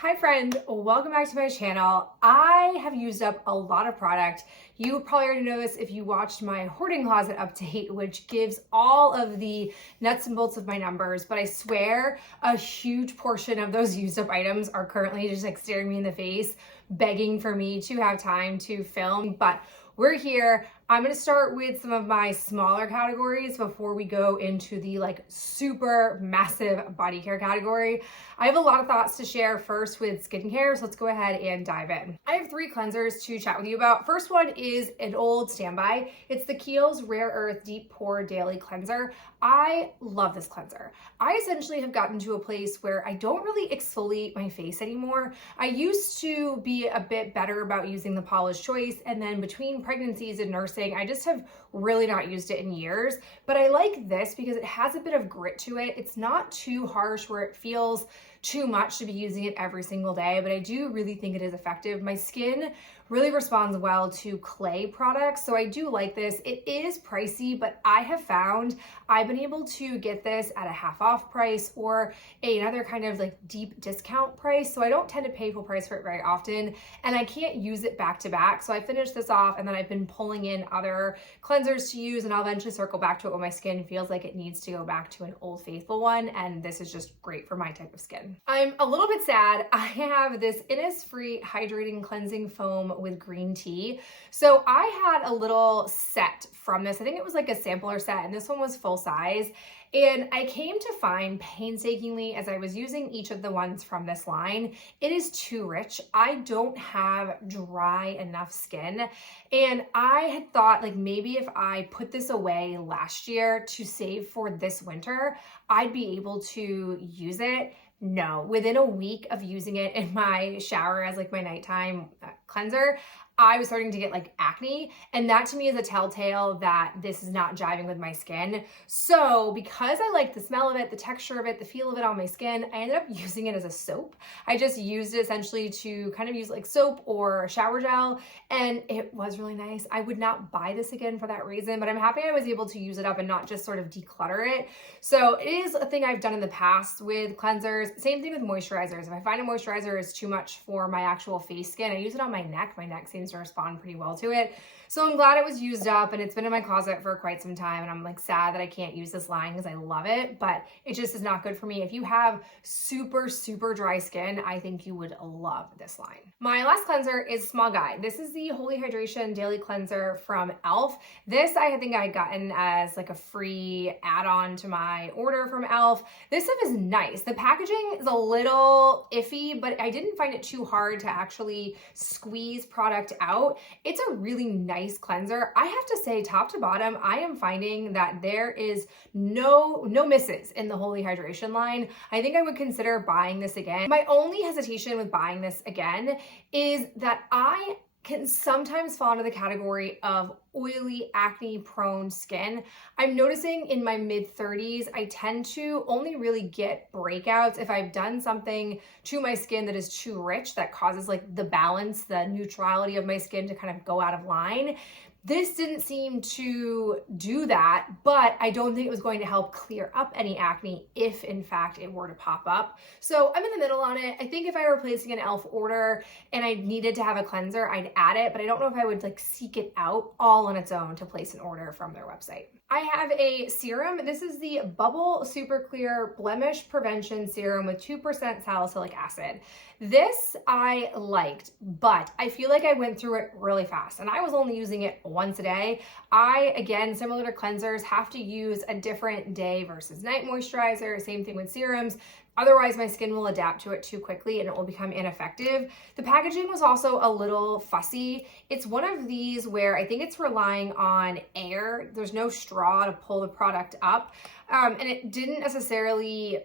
Hi friend, welcome back to my channel. I have used up a lot of product. You probably already know this if you watched my hoarding closet update, which gives all of the nuts and bolts of my numbers, but I swear a huge portion of those used up items are currently just like staring me in the face, begging for me to have time to film, but we're here. I'm gonna start with some of my smaller categories before we go into the like super massive body care category. I have a lot of thoughts to share first with skincare, so let's go ahead and dive in. I have 3 cleansers to chat with you about. First one is an old standby. It's the Kiehl's Rare Earth Deep Pore Daily Cleanser. I love this cleanser. I essentially have gotten to a place where I don't really exfoliate my face anymore. I used to be a bit better about using the Paula's Choice, and then between pregnancies and nursing, I just have really not used it in years, but I like this because it has a bit of grit to it. It's not too harsh where it feels too much to be using it every single day, but I do really think it is effective. My skin really responds well to clay products, so I do like this. It is pricey, but I have found I've been able to get this at a half off price or another kind of like deep discount price, so I don't tend to pay full price for it very often, and I can't use it back to back, so I finished this off and then I've been pulling in other cleansers to use, and I'll eventually circle back to it when my skin feels like it needs to go back to an Old Faithful one, and this is just great for my type of skin. I'm a little bit sad. I have this Innisfree hydrating cleansing foam with green tea. So I had a little set from this. I think it was like a sampler set, and this one was full size. And I came to find painstakingly as I was using each of the ones from this line, it is too rich. I don't have dry enough skin. And I had thought like maybe if I put this away last year to save for this winter, I'd be able to use it. No, within a week of using it in my shower as like my nighttime cleanser, I was starting to get like acne, and that to me is a telltale that this is not jiving with my skin. So because I like the smell of it, the texture of it, the feel of it on my skin, I ended up using it as a soap. I just used it essentially to kind of use like soap or shower gel, and it was really nice. I would not buy this again for that reason, but I'm happy I was able to use it up and not just sort of declutter it. So it is a thing I've done in the past with cleansers. Same thing with moisturizers. If I find a moisturizer is too much for my actual face skin, I use it on my neck. My neck seems to respond pretty well to it. So I'm glad it was used up, and it's been in my closet for quite some time, and I'm like sad that I can't use this line because I love it, but it just is not good for me. If you have super, super dry skin, I think you would love this line. My last cleanser is Small Guy. This is the Holy Hydration Daily Cleanser from e.l.f. This I think I had gotten as like a free add-on to my order from e.l.f. This stuff is nice. The packaging is a little iffy, but I didn't find it too hard to actually squeeze product out. It's a really nice cleanser. I have to say, top to bottom, I am finding that there is no misses in the Holy Hydration line. I think I would consider buying this again. My only hesitation with buying this again is that I can sometimes fall into the category of oily, acne-prone skin. I'm noticing in my mid-30s, I tend to only really get breakouts if I've done something to my skin that is too rich, that causes like the balance, the neutrality of my skin to kind of go out of line. This didn't seem to do that, but I don't think it was going to help clear up any acne if in fact it were to pop up. So I'm in the middle on it. I think if I were placing an e.l.f. order and I needed to have a cleanser, I'd add it, but I don't know if I would like seek it out all on its own to place an order from their website. I have a serum. This is the Bubble Super Clear Blemish Prevention Serum with 2% salicylic acid. This I liked, but I feel like I went through it really fast, and I was only using it once a day. I, again, similar to cleansers, have to use a different day versus night moisturizer. Same thing with serums. Otherwise, my skin will adapt to it too quickly and it will become ineffective. The packaging was also a little fussy. It's one of these where I think it's relying on air. There's no straw to pull the product up. And it didn't necessarily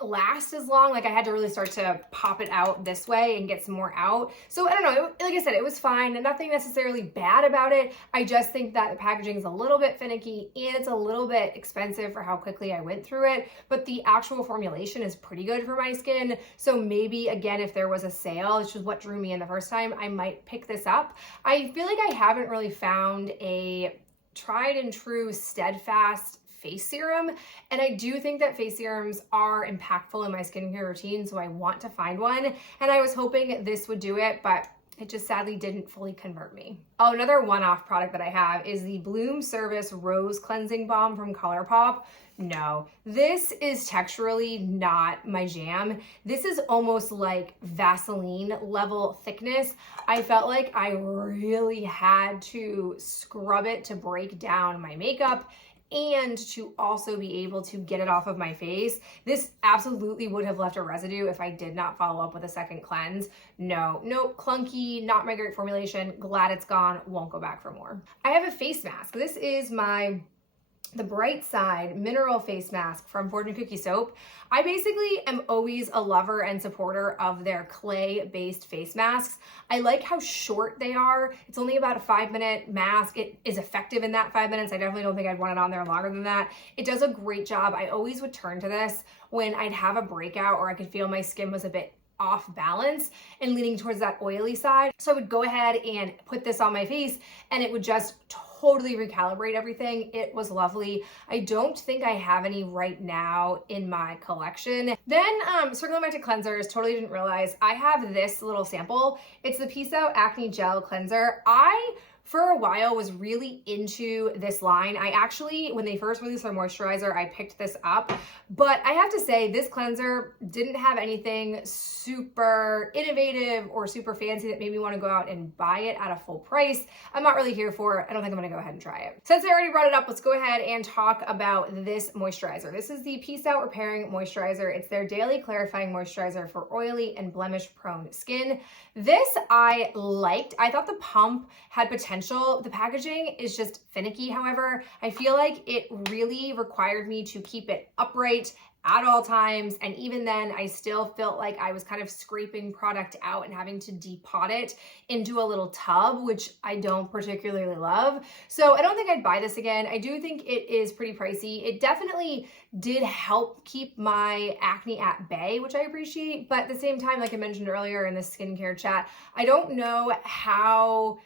last as long. Like I had to really start to pop it out this way and get some more out. So I don't know, like I said, it was fine and nothing necessarily bad about it. I just think that the packaging is a little bit finicky and it's a little bit expensive for how quickly I went through it, but the actual formulation is pretty good for my skin. So maybe again, if there was a sale, which is what drew me in the first time, I might pick this up. I feel like I haven't really found a tried and true steadfast face serum. And I do think that face serums are impactful in my skincare routine, so I want to find one. And I was hoping this would do it, but it just sadly didn't fully convert me. Oh, another one-off product that I have is the Bloom Service Rose Cleansing Balm from ColourPop. No, this is texturally not my jam. This is almost like Vaseline level thickness. I felt like I really had to scrub it to break down my makeup and to also be able to get it off of my face. This absolutely would have left a residue if I did not follow up with a second cleanse. No, clunky, not my great formulation. Glad it's gone, won't go back for more. I have a face mask. This is the Bright Side Mineral Face Mask from Fortune Cookie Soap. I basically am always a lover and supporter of their clay-based face masks. I like how short they are. It's only about a 5-minute mask. It is effective in that 5 minutes. I definitely don't think I'd want it on there longer than that. It does a great job. I always would turn to this when I'd have a breakout or I could feel my skin was a bit off balance and leaning towards that oily side. So I would go ahead and put this on my face and it would just totally recalibrate everything. It was lovely. I don't think I have any right now in my collection. Then circling back to cleansers, totally didn't realize I have this little sample. It's the Peace Out Acne Gel Cleanser. For a while was really into this line. I actually, when they first released their moisturizer, I picked this up, but I have to say this cleanser didn't have anything super innovative or super fancy that made me want to go out and buy it at a full price. I'm not really here for it. I don't think I'm gonna go ahead and try it. Since I already brought it up, let's go ahead and talk about this moisturizer. This is the Peace Out Repairing Moisturizer. It's their daily clarifying moisturizer for oily and blemish prone skin. This I liked. I thought the pump had potential. The packaging is just finicky, however. I feel like it really required me to keep it upright at all times, and even then I still felt like I was kind of scraping product out and having to depot it into a little tub, which I don't particularly love. So I don't think I'd buy this again. I do think it is pretty pricey. It definitely did help keep my acne at bay, which I appreciate, but at the same time, like I mentioned earlier in the skincare chat, I don't know how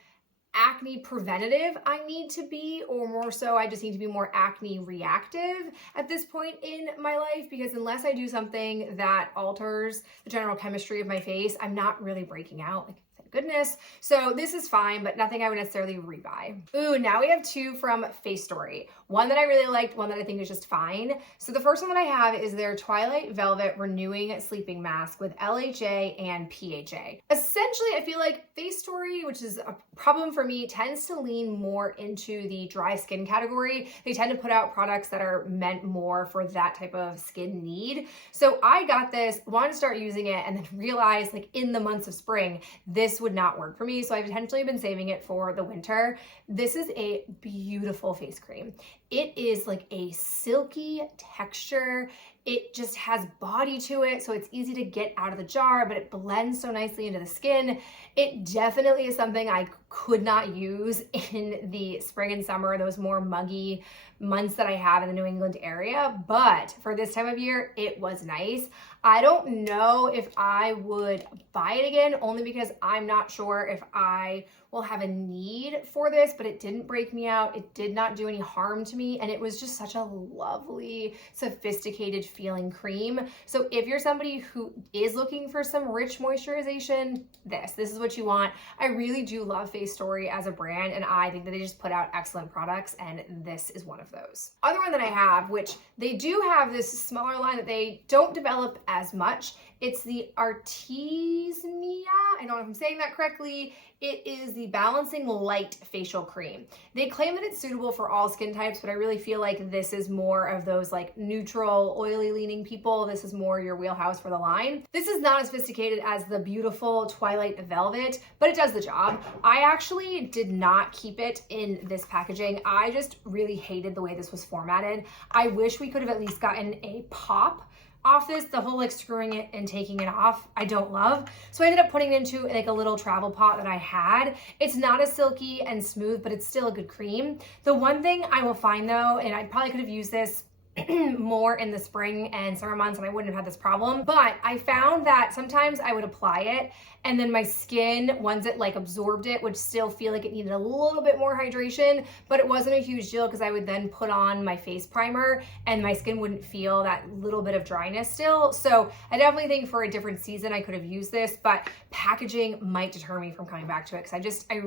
acne preventative I need to be, or more so I just need to be more acne reactive at this point in my life, because unless I do something that alters the general chemistry of my face, I'm not really breaking out. Like, thank goodness. So this is fine, but nothing I would necessarily rebuy. Ooh, now we have two from Face Story. One that I really liked, one that I think is just fine. So the first one that I have is their Twilight Velvet Renewing Sleeping Mask with LHA and PHA. Essentially, I feel like Face Story, which is a problem for me, tends to lean more into the dry skin category. They tend to put out products that are meant more for that type of skin need. So I got this, wanted to start using it, and then realized like in the months of spring, this would not work for me. So I've potentially been saving it for the winter. This is a beautiful face cream. It is like a silky texture. It just has body to it, so it's easy to get out of the jar, but it blends so nicely into the skin. It definitely is something I could not use in the spring and summer, those more muggy months that I have in the New England area, but for this time of year, it was nice. I don't know if I would buy it again, only because I'm not sure if I will have a need for this, but it didn't break me out. It did not do any harm to me, and it was just such a lovely, sophisticated feeling cream. So if you're somebody who is looking for some rich moisturization, this is what you want. I really do love Face Story as a brand, and I think that they just put out excellent products, and this is one of those. Other one that I have, which they do have this smaller line that they don't develop as much. It's the Artemisia. I don't know if I'm saying that correctly. It is the Balancing Light Facial Cream. They claim that it's suitable for all skin types, but I really feel like this is more of those like neutral, oily leaning people. This is more your wheelhouse for the line. This is not as sophisticated as the beautiful Twilight Velvet, but it does the job. I actually did not keep it in this packaging. I just really hated the way this was formatted. I wish we could have at least gotten a pop off this. The whole like screwing it and taking it off, I don't love. So I ended up putting it into like a little travel pot that I had. It's not as silky and smooth, but it's still a good cream. The one thing I will find though, and I probably could have used this more in the spring and summer months and I wouldn't have had this problem. But I found that sometimes I would apply it and then my skin, once it like absorbed it, would still feel like it needed a little bit more hydration, but it wasn't a huge deal because I would then put on my face primer and my skin wouldn't feel that little bit of dryness still. So I definitely think for a different season I could have used this, but packaging might deter me from coming back to it because it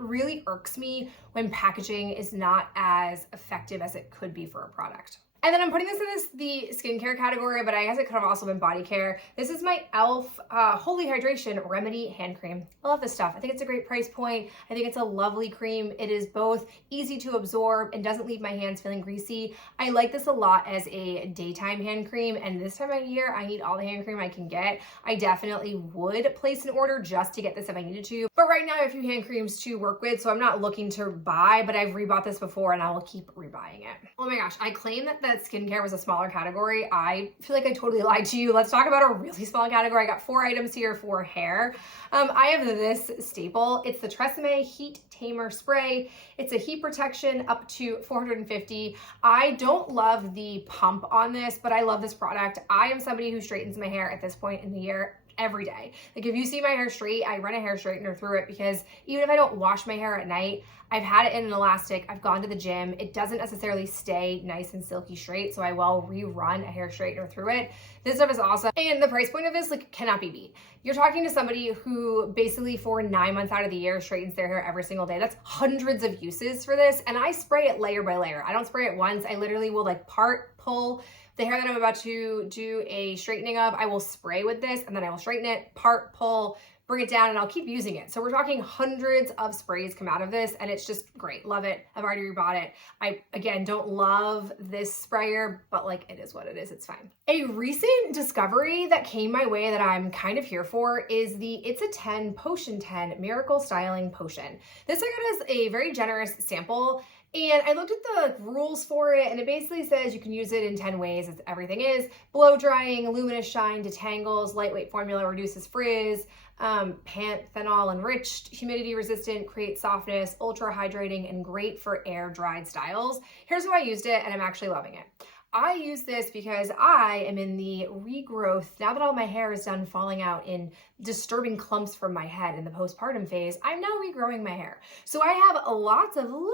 really irks me when packaging is not as effective as it could be for a product. And then I'm putting this in the skincare category, but I guess it could have also been body care. This is my e.l.f. Holy Hydration Remedy Hand Cream. I love this stuff. I think it's a great price point. I think it's a lovely cream. It is both easy to absorb and doesn't leave my hands feeling greasy. I like this a lot as a daytime hand cream, and this time of year, I need all the hand cream I can get. I definitely would place an order just to get this if I needed to. But right now, I have a few hand creams to work with, so I'm not looking to buy, but I've rebought this before and I will keep rebuying it. Oh my gosh, I claim that skincare was a smaller category. I feel like I totally lied to you. Let's talk about a really small category. I got 4 items here for hair. I have this staple. It's the Tresemme Heat Tamer Spray. It's a heat protection up to 450. I don't love the pump on this, but I love this product. I am somebody who straightens my hair at this point in the year every day. Like if you see my hair straight, I run a hair straightener through it because even if I don't wash my hair at night, I've had it in an elastic, I've gone to the gym, it doesn't necessarily stay nice and silky straight, so I will rerun a hair straightener through it. This stuff is awesome, and the price point of this like cannot be beat. You're talking to somebody who basically for 9 months out of the year straightens their hair every single day. That's hundreds of uses for this, and I spray it layer by layer. I don't spray it once. I literally will like part, pull, the hair that I'm about to do a straightening of, I will spray with this and then I will straighten it, part, pull, bring it down, and I'll keep using it. So we're talking hundreds of sprays come out of this and it's just great. Love it. I've already rebought it. I, again, don't love this sprayer, but like it is what it is. It's fine. A recent discovery that came my way that I'm kind of here for is the It's a 10 Potion 10 Miracle Styling Potion. This I got as a very generous sample. And I looked at the rules for it and it basically says you can use it in 10 ways, as everything is. Blow drying, luminous shine, detangles, lightweight formula, reduces frizz, panthenol enriched, humidity resistant, creates softness, ultra hydrating, and great for air dried styles. Here's how I used it and I'm actually loving it. I use this because I am in the regrowth. Now that all my hair is done falling out in disturbing clumps from my head in the postpartum phase, I'm now regrowing my hair. So I have lots of little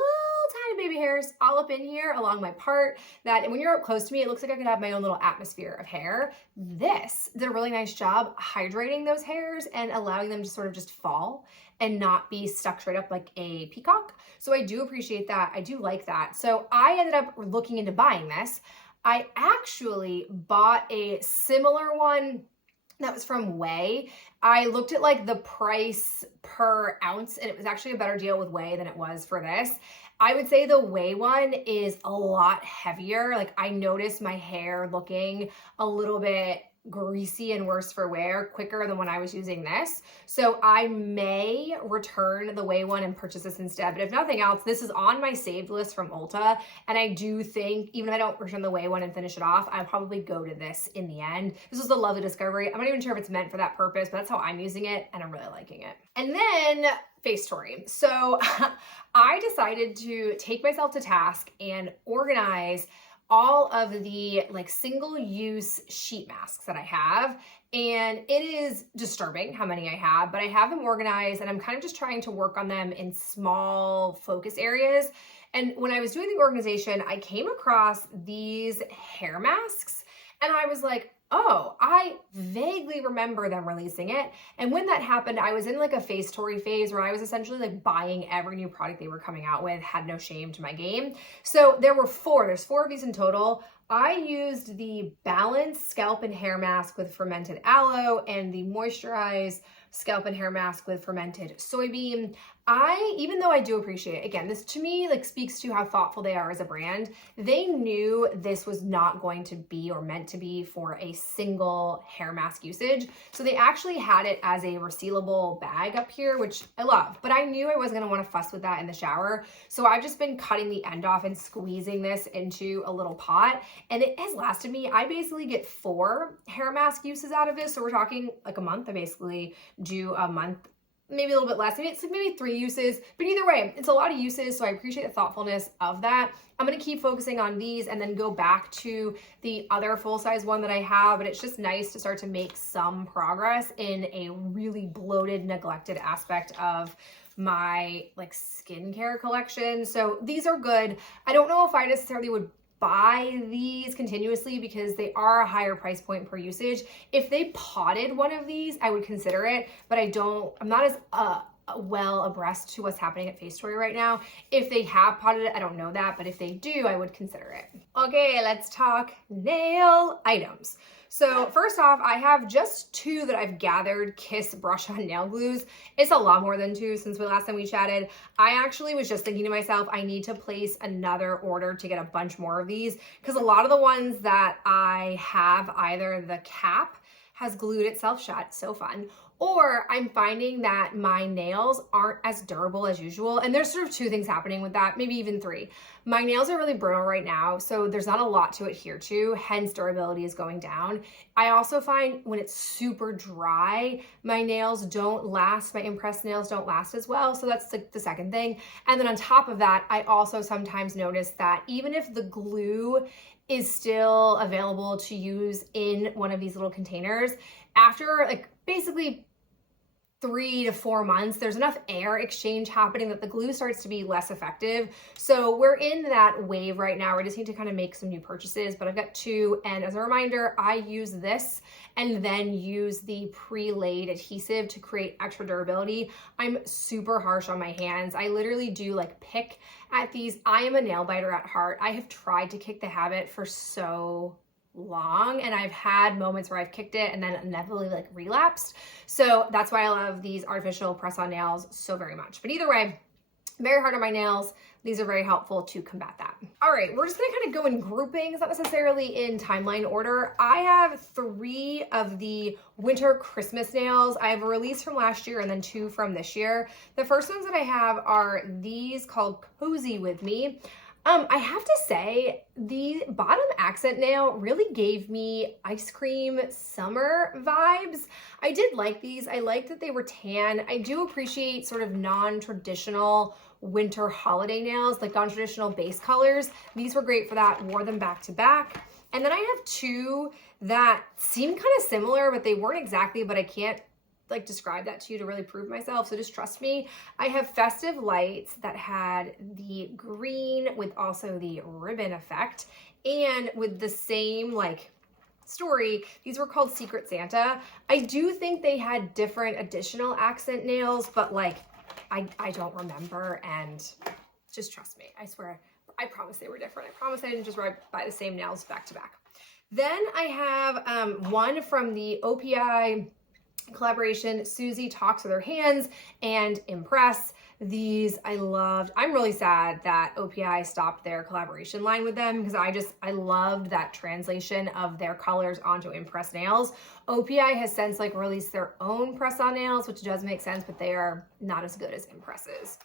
tiny baby hairs all up in here along my part that when you're up close to me, it looks like I could have my own little atmosphere of hair. This did a really nice job hydrating those hairs and allowing them to sort of just fall and not be stuck straight up like a peacock. So I do appreciate that. I do like that. So I ended up looking into buying this. I actually bought a similar one that was from Way. I looked at like the price per ounce and it was actually a better deal with Way than it was for this. I would say the Way one is a lot heavier. Like I noticed my hair looking a little bit greasy and worse for wear quicker than when I was using this. So I may return the Way one and purchase this instead. But if nothing else, this is on my saved list from Ulta. And I do think, even if I don't return the Way one and finish it off, I'll probably go to this in the end. This was a lovely discovery. I'm not even sure if it's meant for that purpose, but that's how I'm using it and I'm really liking it. And then face story. So I decided to take myself to task and organize all of the like single-use sheet masks that I have. And it is disturbing how many I have, but I have them organized and I'm kind of just trying to work on them in small focus areas. And when I was doing the organization, I came across these hair masks and I was like, oh, I vaguely remember them releasing it. And when that happened, I was in like a face story phase where I was essentially like buying every new product they were coming out with, had no shame to my game. So there were 4, there's 4 of these in total. I used the Balanced Scalp and Hair Mask with fermented aloe and the Moisturized Scalp and Hair Mask with fermented soybean. Even though I do appreciate it, again, this to me like speaks to how thoughtful they are as a brand. They knew this was not going to be or meant to be for a single hair mask usage. So they actually had it as a resealable bag up here, which I love, but I knew I wasn't gonna wanna fuss with that in the shower. So I've just been cutting the end off and squeezing this into a little pot and it has lasted me. I basically get 4 hair mask uses out of this. So we're talking like a month. I basically do a month maybe a little bit less. Maybe it's like maybe 3 uses, but either way, it's a lot of uses. So I appreciate the thoughtfulness of that. I'm going to keep focusing on these and then go back to the other full-size one that I have, but it's just nice to start to make some progress in a really bloated, neglected aspect of my like skincare collection. So these are good. I don't know if I necessarily would buy these continuously because they are a higher price point per usage. If they potted one of these, I would consider it, but I'm not as well abreast to what's happening at Face Story right now. If they have potted it, I don't know that, but if they do, I would consider it. Okay, let's talk nail items. So first off, I have just 2 that I've gathered Kiss brush-on nail glues. It's a lot more than 2 since the last time we chatted. I actually was just thinking to myself, I need to place another order to get a bunch more of these because a lot of the ones that I have, either the cap has glued itself shut, so fun, or I'm finding that my nails aren't as durable as usual. And there's sort of 2 things happening with that, maybe even 3. My nails are really brittle right now, so there's not a lot to adhere to, hence durability is going down. I also find when it's super dry, my nails don't last, my impressed nails don't last as well. So that's like the second thing. And then on top of that, I also sometimes notice that even if the glue is still available to use in one of these little containers, after like basically 3 to 4 months, there's enough air exchange happening that the glue starts to be less effective. So we're in that wave right now. We just need to kind of make some new purchases, but I've got 2. And as a reminder, I use this and then use the pre-laid adhesive to create extra durability. I'm super harsh on my hands. I literally do like pick at these. I am a nail biter at heart. I have tried to kick the habit for so long, and I've had moments where I've kicked it and then inevitably like relapsed. So that's why I love these artificial press-on nails so very much. But either way, very hard on my nails. These are very helpful to combat that. All right, we're just gonna kind of go in groupings, not necessarily in timeline order. I have 3 of the winter Christmas nails. I have a release from last year and then 2 from this year. The first ones that I have are these called Cozy With Me. I have to say, the bottom accent nail really gave me ice cream summer vibes. I did like these. I liked that they were tan. I do appreciate sort of non-traditional winter holiday nails, like non-traditional base colors. These were great for that. Wore them back to back. And then I have 2 that seem kind of similar, but they weren't exactly, but I can't like describe that to you to really prove myself, so just trust me. I have Festive Lights that had the green with also the ribbon effect, and with the same like story, these were called Secret Santa. I do think they had different additional accent nails, but like I don't remember, and just trust me. I swear, I promise they were different. I promise I didn't just buy the same nails back to back. Then I have one from the OPI collaboration, Susie Talks With Her Hands and Impress. These I loved. I'm really sad that OPI stopped their collaboration line with them because I loved that translation of their colors onto Impress nails. OPI has since like released their own press-on nails, which does make sense, but they are not as good as Impress's.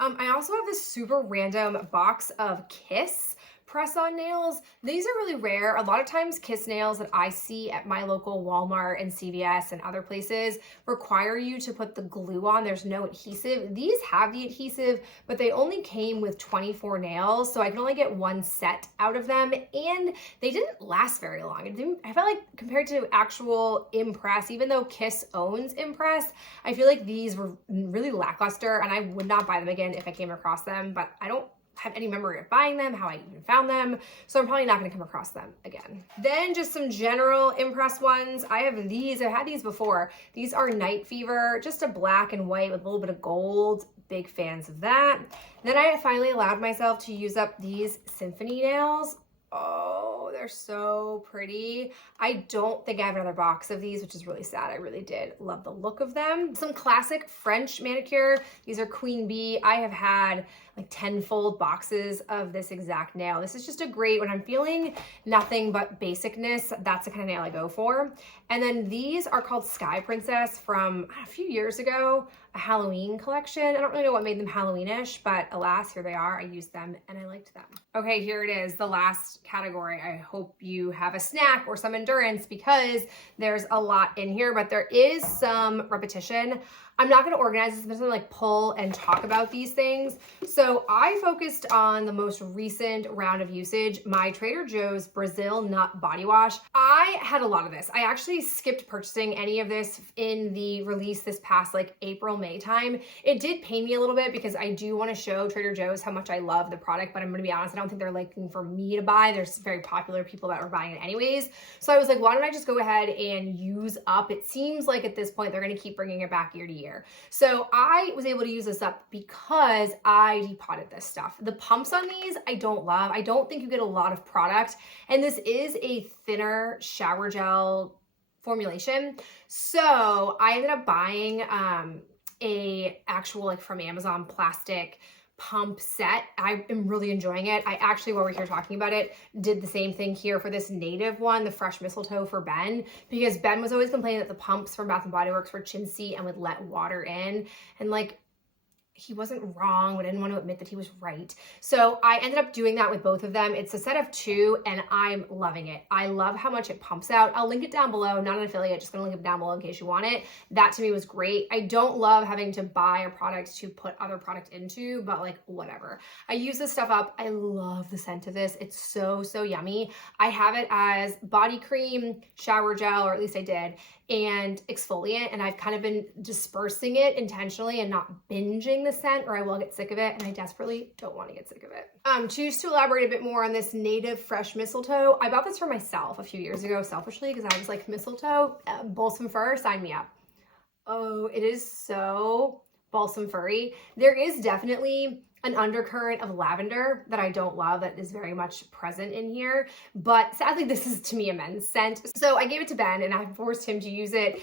I also have this super random box of Kiss press-on nails. These are really rare. A lot of times Kiss nails that I see at my local Walmart and CVS and other places require you to put the glue on. There's no adhesive. These have the adhesive, but they only came with 24 nails, so I can only get 1 set out of them, and they didn't last very long. I felt like compared to actual Impress, even though Kiss owns Impress, I feel like these were really lackluster, and I would not buy them again if I came across them, but I don't have any memory of buying them, how I even found them, so I'm probably not going to come across them again. Then just some general Impress ones. I have these. I've had these before. These are Night Fever, just a black and white with a little bit of gold. Big fans of that. Then I finally allowed myself to use up these Symphony nails. Oh, they're so pretty. I don't think I have another box of these, which is really sad. I really did love the look of them. Some classic French manicure. These are Queen Bee. I have had like 10-fold boxes of this exact nail. This is just a great, when I'm feeling nothing but basicness, that's the kind of nail I go for. And then these are called Sky Princess from a few years ago, a Halloween collection. I don't really know what made them Halloweenish, but alas, here they are. I used them and I liked them. Okay, here it is, the last category. I hope you have a snack or some endurance because there's a lot in here, but there is some repetition. I'm not going to organize this. I'm just going to like pull and talk about these things. So I focused on the most recent round of usage, my Trader Joe's Brazil Nut Body Wash. I had a lot of this. I actually skipped purchasing any of this in the release this past like April, May time. It did pain me a little bit because I do want to show Trader Joe's how much I love the product, but I'm going to be honest, I don't think they're looking for me to buy. There's very popular people that are buying it anyways. So I was like, why don't I just go ahead and use up? It seems like at this point, they're going to keep bringing it back year to year. So I was able to use this up because I depotted this stuff. The pumps on these, I don't love. I don't think you get a lot of product. And this is a thinner shower gel formulation. So I ended up buying a actual like from Amazon plastic pump set. I am really enjoying it. I actually, while we're here talking about it, did the same thing here for this native one, the fresh mistletoe for Ben, because Ben was always complaining that the pumps from Bath & Body Works were chintzy and would let water in. And like, he wasn't wrong, but I didn't want to admit that he was right. So I ended up doing that with both of them. It's a set of 2 and I'm loving it. I love how much it pumps out. I'll link it down below, not an affiliate, just gonna link it down below in case you want it. That to me was great. I don't love having to buy a product to put other product into, but like whatever. I use this stuff up. I love the scent of this. It's so, so yummy. I have it as body cream, shower gel, or at least I did, and exfoliant, and I've kind of been dispersing it intentionally and not binging the scent or I will get sick of it, and I desperately don't want to get sick of it. Choose to elaborate a bit more on this native fresh mistletoe. I bought this for myself a few years ago selfishly because I was like, mistletoe, balsam fir, sign me up. Oh, it is so balsam furry. There is definitely an undercurrent of lavender that I don't love that is very much present in here, but sadly this is to me a men's scent. So I gave it to Ben and I forced him to use it.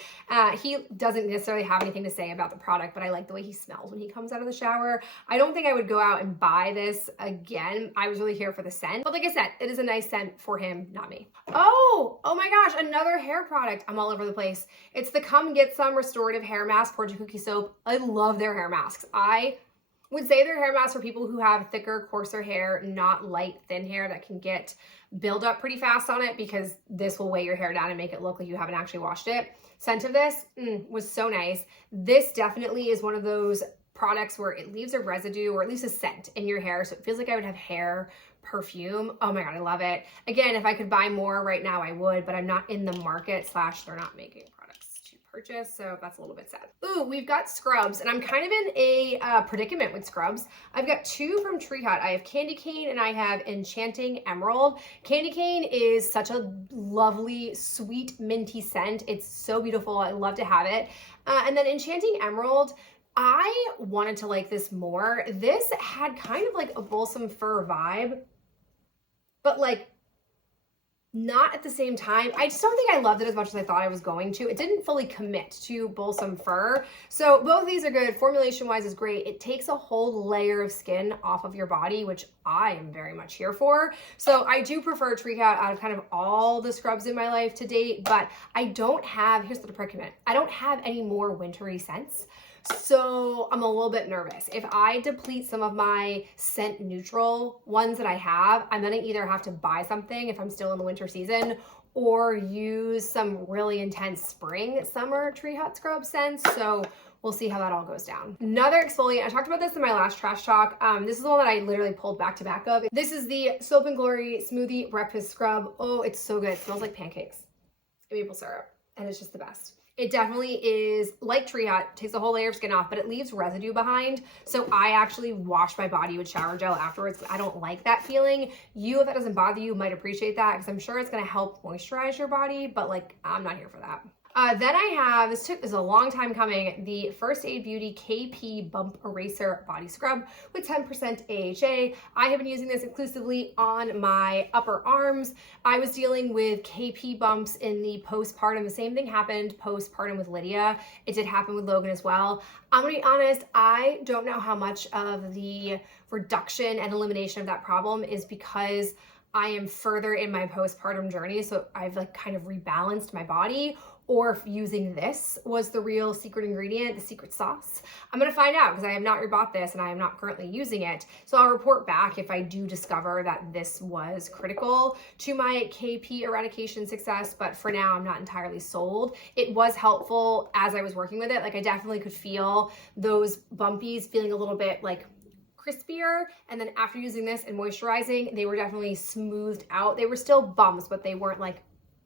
He doesn't necessarily have anything to say about the product, but I like the way he smells when he comes out of the shower. I don't think I would go out and buy this again. I was really here for the scent, but like I said, it is a nice scent for him, not me. Oh my gosh, another hair product. I'm all over the place. It's the Come Get Some Restorative Hair Mask Portia Cookie Soap. I love their hair masks. I would say they're hair masks for people who have thicker, coarser hair, not light, thin hair that can get build up pretty fast on it, because this will weigh your hair down and make it look like you haven't actually washed it. Scent of this was so nice. This definitely is one of those products where it leaves a residue or at least a scent in your hair. So it feels like I would have hair perfume. Oh my God, I love it. Again, if I could buy more right now, I would, but I'm not in the market / they're not making products to purchase. So that's a little bit sad. Ooh, we've got scrubs and I'm kind of in a predicament with scrubs. I've got 2 from Tree Hut. I have Candy Cane and I have Enchanting Emerald. Candy Cane is such a lovely, sweet, minty scent. It's so beautiful. I love to have it. And then Enchanting Emerald, I wanted to like this more. This had kind of like a balsam fir vibe, but like not at the same time. I just don't think I loved it as much as I thought I was going to. It didn't fully commit to balsam fir. So both of these are good. Formulation wise is great. It takes a whole layer of skin off of your body, which I am very much here for. So I do prefer Tree Hut out of kind of all the scrubs in my life to date, but I don't have, here's the predicament, I don't have any more wintry scents. So I'm a little bit nervous. If I deplete some of my scent neutral ones that I have, I'm gonna either have to buy something if I'm still in the winter season or use some really intense spring, summer Tree Hut scrub scents. So we'll see how that all goes down. Another exfoliant, I talked about this in my last trash talk. This is the one that I literally pulled back to back of. This is the Soap and Glory Smoothie Breakfast Scrub. Oh, it's so good. It smells like pancakes and maple syrup, and it's just the best. It definitely is like Tree Hut, takes a whole layer of skin off, but it leaves residue behind. So I actually wash my body with shower gel afterwards. I don't like that feeling. You, if that doesn't bother you, might appreciate that because I'm sure it's gonna help moisturize your body, but like, I'm not here for that. Then I have, this is a long time coming, the First Aid Beauty KP Bump Eraser Body Scrub with 10% AHA. I have been using this exclusively on my upper arms. I was dealing with KP bumps in the postpartum. The same thing happened postpartum with Lydia. It did happen with Logan as well. I'm gonna be honest, I don't know how much of the reduction and elimination of that problem is because I am further in my postpartum journey, so I've like kind of rebalanced my body, or if using this was the real secret ingredient, the secret sauce. I'm gonna find out because I have not rebought this and I am not currently using it. So I'll report back if I do discover that this was critical to my KP eradication success, but for now I'm not entirely sold. It was helpful as I was working with it. Like I definitely could feel those bumpies feeling a little bit like crispier, and then after using this and moisturizing, they were definitely smoothed out. They were still bumps, but they weren't like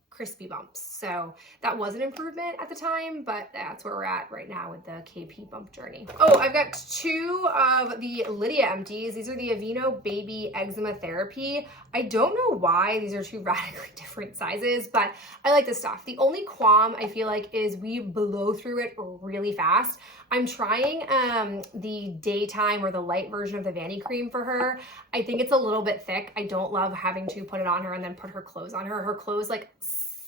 crispy bumps. So that was an improvement at the time, but that's where we're at right now with the KP bump journey. Oh, I've got 2 of the Lydia Empties. These are the Aveeno Baby Eczema Therapy. I don't know why these are 2 radically different sizes, but I like this stuff. The only qualm I feel like is we blow through it really fast. I'm trying the daytime or the light version of the Vanny cream for her. I think it's a little bit thick. I don't love having to put it on her and then put her clothes on her. Her clothes like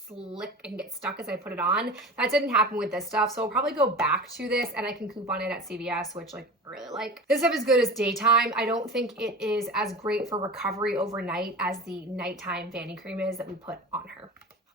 slick and get stuck as I put it on. That didn't happen with this stuff, so I'll probably go back to this, and I can coupon it at CVS, which like I really like. This stuff is good as daytime. I don't think it is as great for recovery overnight as the nighttime Vanny cream is that we put on her.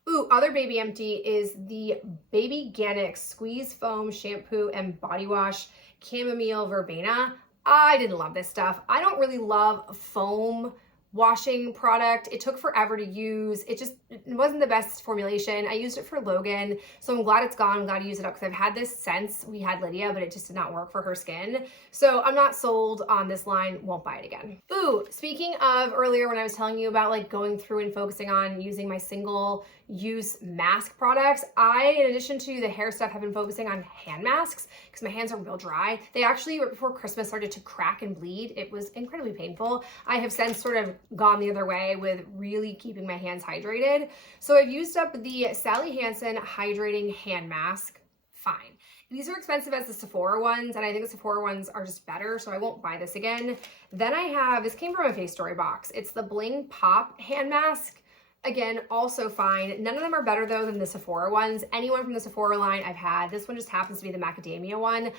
Ooh, other baby empty is the Baby Ganix Squeeze Foam Shampoo and Body Wash Chamomile Verbena. I didn't love this stuff. I don't really love foam washing product. It took forever to use. It wasn't the best formulation. I used it for Logan, so I'm glad it's gone. I'm glad to use it up because I've had this since we had Lydia, but it just did not work for her skin. So I'm not sold on this line, won't buy it again. Ooh, speaking of earlier when I was telling you about like going through and focusing on using my single use mask products, I, in addition to the hair stuff, have been focusing on hand masks because my hands are real dry. They actually, right before Christmas, started to crack and bleed. It was incredibly painful. I have since sort of gone the other way with really keeping my hands hydrated. So I've used up the Sally Hansen Hydrating Hand Mask. Fine. These are expensive as the Sephora ones, and I think the Sephora ones are just better, so I won't buy this again. Then I have, this came from a Face Story box. It's the Bling Pop Hand Mask. Again, also fine. None of them are better though than the Sephora ones. Anyone from the Sephora line I've had. This one just happens to be the macadamia one.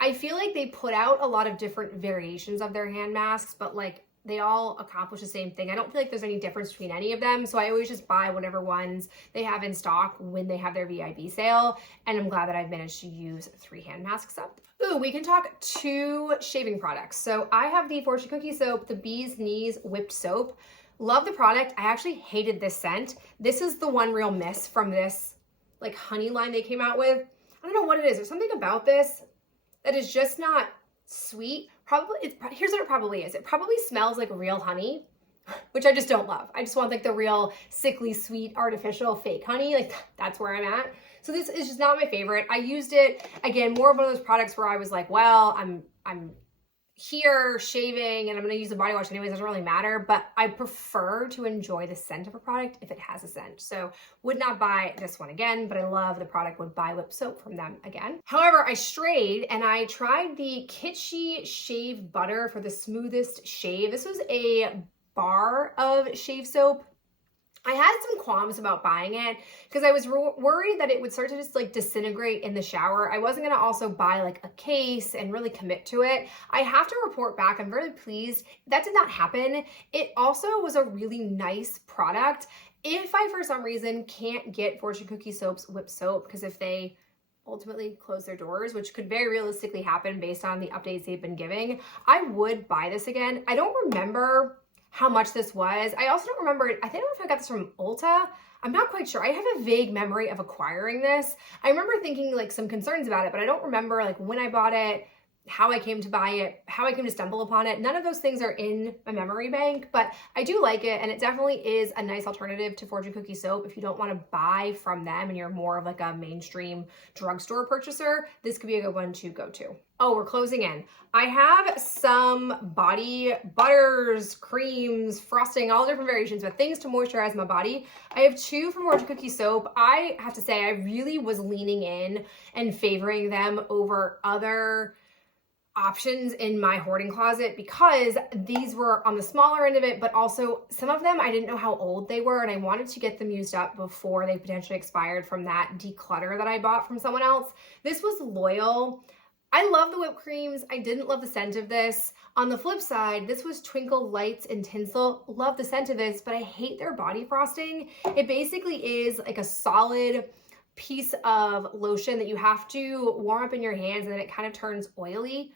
I feel like they put out a lot of different variations of their hand masks, but like they all accomplish the same thing. I don't feel like there's any difference between any of them, so I always just buy whatever ones they have in stock when they have their VIB sale, and I'm glad that I've managed to use 3 hand masks up. Ooh, we can talk 2 shaving products. So I have the Fortune Cookie Soap, the Bee's Knees Whipped Soap. Love the product. I actually hated this scent. This is the one real miss from this like honey line they came out with. I don't know what it is. There's something about this that is just not sweet. Here's what it probably is. It probably smells like real honey, which I just don't love. I just want like the real sickly sweet artificial fake honey. Like that's where I'm at. So this is just not my favorite. I used it, again, more of one of those products where I was like, well, I'm here shaving and I'm going to use a body wash anyways, doesn't really matter, but I prefer to enjoy the scent of a product if it has a scent. So would not buy this one again, but I love the product, would buy whip soap from them again. However, I strayed and I tried the Kitschy Shave Butter for the smoothest shave. This was a bar of shave soap. I had some qualms about buying it because I was worried that it would start to just like disintegrate in the shower. I wasn't going to also buy like a case and really commit to it. I have to report back. I'm very pleased. That did not happen. It also was a really nice product. If I, for some reason, can't get Fortune Cookie Soap's whip soap, because if they ultimately close their doors, which could very realistically happen based on the updates they've been giving, I would buy this again. I don't remember how much this was. I also don't remember, I don't know if I got this from Ulta. I'm not quite sure. I have a vague memory of acquiring this. I remember thinking like some concerns about it, but I don't remember like when I bought it, how I came to buy it, how I came to stumble upon it. None of those things are in my memory bank, but I do like it, and it definitely is a nice alternative to Fortune Cookie Soap. If you don't want to buy from them and you're more of like a mainstream drugstore purchaser, this could be a good one to go to. Oh, we're closing in. I have some body butters, creams, frosting, all different variations, but things to moisturize my body. I have 2 from Fortune Cookie Soap. I have to say, I really was leaning in and favoring them over other options in my hoarding closet because these were on the smaller end of it, but also some of them I didn't know how old they were, and I wanted to get them used up before they potentially expired from that declutter that I bought from someone else. This was Loyal. I love the whipped creams. I didn't love the scent of this. On the flip side, this was Twinkle Lights and Tinsel. Love the scent of this, but I hate their body frosting. It basically is like a solid piece of lotion that you have to warm up in your hands and then it kind of turns oily.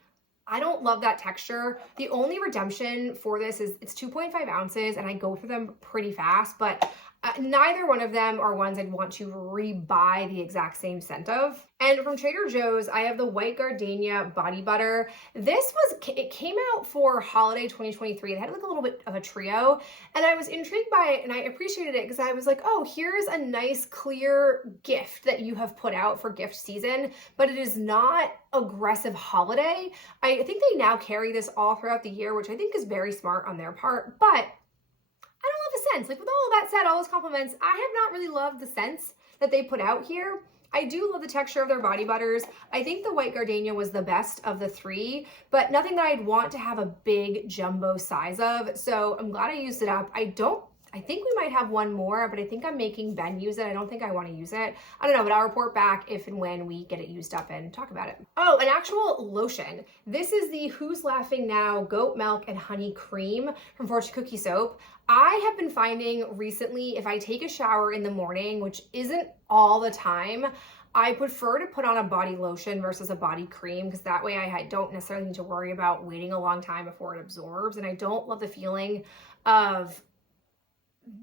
I don't love that texture. The only redemption for this is it's 2.5 ounces and I go through them pretty fast, but neither one of them are ones I'd want to rebuy the exact same scent of. And from Trader Joe's, I have the White Gardenia Body Butter. It came out for holiday 2023. They had like a little bit of a trio and I was intrigued by it and I appreciated it because I was like, oh, here's a nice clear gift that you have put out for gift season, but it is not aggressive holiday. I think they now carry this all throughout the year, which I think is very smart on their part, but I don't love the scents. Like with all of that said, all those compliments, I have not really loved the scents that they put out here. I do love the texture of their body butters. I think the White Gardenia was the best of the three, but nothing that I'd want to have a big jumbo size of. So I'm glad I used it up. I think we might have one more, but I think I'm making Ben use it. I don't think I want to use it. I don't know, but I'll report back if and when we get it used up and talk about it. Oh, an actual lotion. This is the Who's Laughing Now Goat Milk and Honey Cream from Fortune Cookie Soap. I have been finding recently, if I take a shower in the morning, which isn't all the time, I prefer to put on a body lotion versus a body cream because that way I don't necessarily need to worry about waiting a long time before it absorbs. And I don't love the feeling of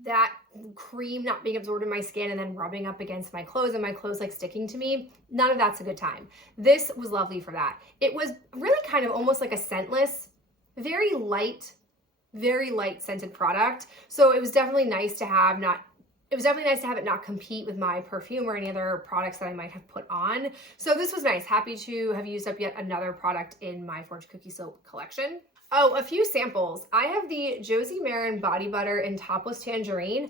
that cream not being absorbed in my skin and then rubbing up against my clothes and my clothes like sticking to me. None of that's a good time. This was lovely for that. It was really kind of almost like a scentless, very light scented product. So it was definitely nice to have it not compete with my perfume or any other products that I might have put on. So this was nice. Happy to have used up yet another product in my Fortune Cookie Soap collection. Oh, a few samples. I have the Josie Maran Body Butter in Topless Tangerine.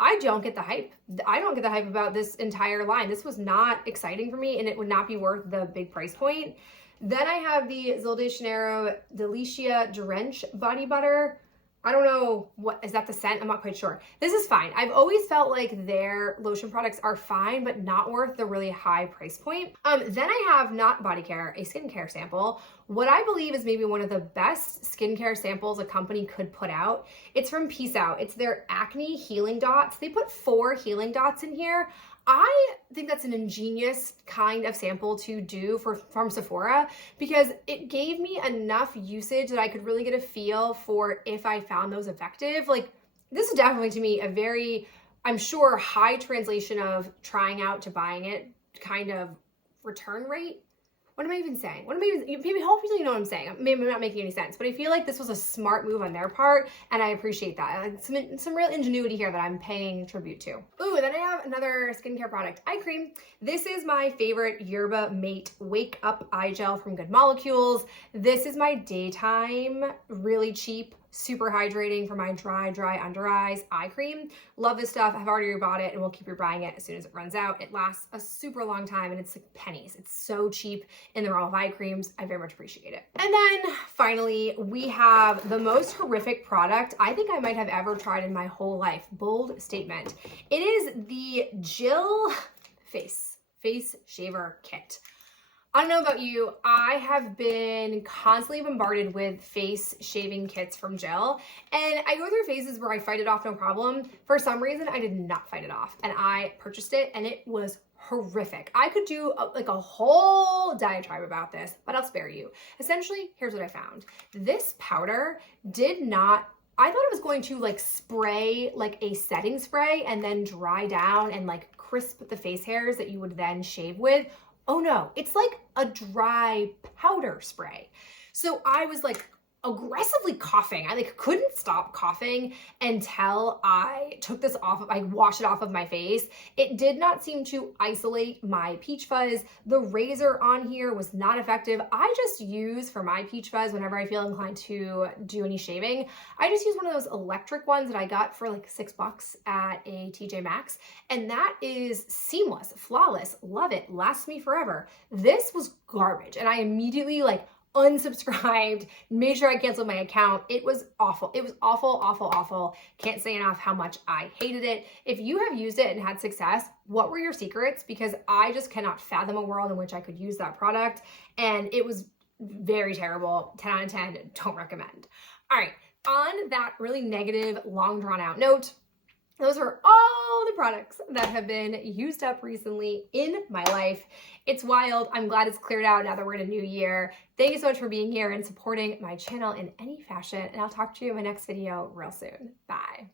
I don't get the hype. I don't get the hype about this entire line. This was not exciting for me and it would not be worth the big price point. Then I have the Zil de Janeiro Delicia Drench Body Butter. I don't know, is that the scent? I'm not quite sure. This is fine. I've always felt like their lotion products are fine, but not worth the really high price point. Then I have not Bodycare, a skincare sample. What I believe is maybe one of the best skincare samples a company could put out. It's from Peace Out. It's their Acne Healing Dots. They put 4 healing dots in here. I think that's an ingenious kind of sample to do from Sephora because it gave me enough usage that I could really get a feel for if I found those effective. Like this is definitely to me a very, I'm sure, high translation of trying out to buying it kind of return rate. What am I even saying? Maybe hopefully you know what I'm saying. Maybe I'm not making any sense, but I feel like this was a smart move on their part and I appreciate that. Some real ingenuity here that I'm paying tribute to. Ooh, then I have another skincare product, eye cream. This is my favorite Yerba Mate Wake Up Eye Gel from Good Molecules. This is my daytime, really cheap, super hydrating for my dry under eyes eye cream. Love this stuff. I've already bought it and we'll keep rebuying it as soon as it runs out. It lasts a super long time and it's like pennies. It's so cheap in the realm of eye creams. I very much appreciate it. And then finally, we have the most horrific product I think I might have ever tried in my whole life. Bold statement. It is the Jill Face Shaver Kit. I don't know about you, I have been constantly bombarded with face shaving kits from Jill, and I go through phases where I fight it off no problem. For some reason, I did not fight it off, and I purchased it, and it was horrific. I could do like a whole diatribe about this, but I'll spare you. Essentially, here's what I found. This powder I thought it was going to like spray like a setting spray and then dry down and like crisp the face hairs that you would then shave with. Oh no, it's like a dry powder spray. So I was like aggressively coughing. I like couldn't stop coughing until I took this off. I washed it off of my face. It did not seem to isolate my peach fuzz. The razor on here was not effective. I just use for my peach fuzz whenever I feel inclined to do any shaving. I just use one of those electric ones that I got for like $6 at a TJ Maxx. And that is seamless, flawless, love it, lasts me forever. This was garbage. And I immediately like unsubscribed, made sure I canceled my account. It was awful. It was awful, awful, awful. Can't say enough how much I hated it. If you have used it and had success, what were your secrets? Because I just cannot fathom a world in which I could use that product. And it was very terrible. 10 out of 10, don't recommend. All right, on that really negative, long drawn out note, those are all the products that have been used up recently in my life. It's wild. I'm glad it's cleared out now that we're in a new year. Thank you so much for being here and supporting my channel in any fashion, and I'll talk to you in my next video real soon. Bye.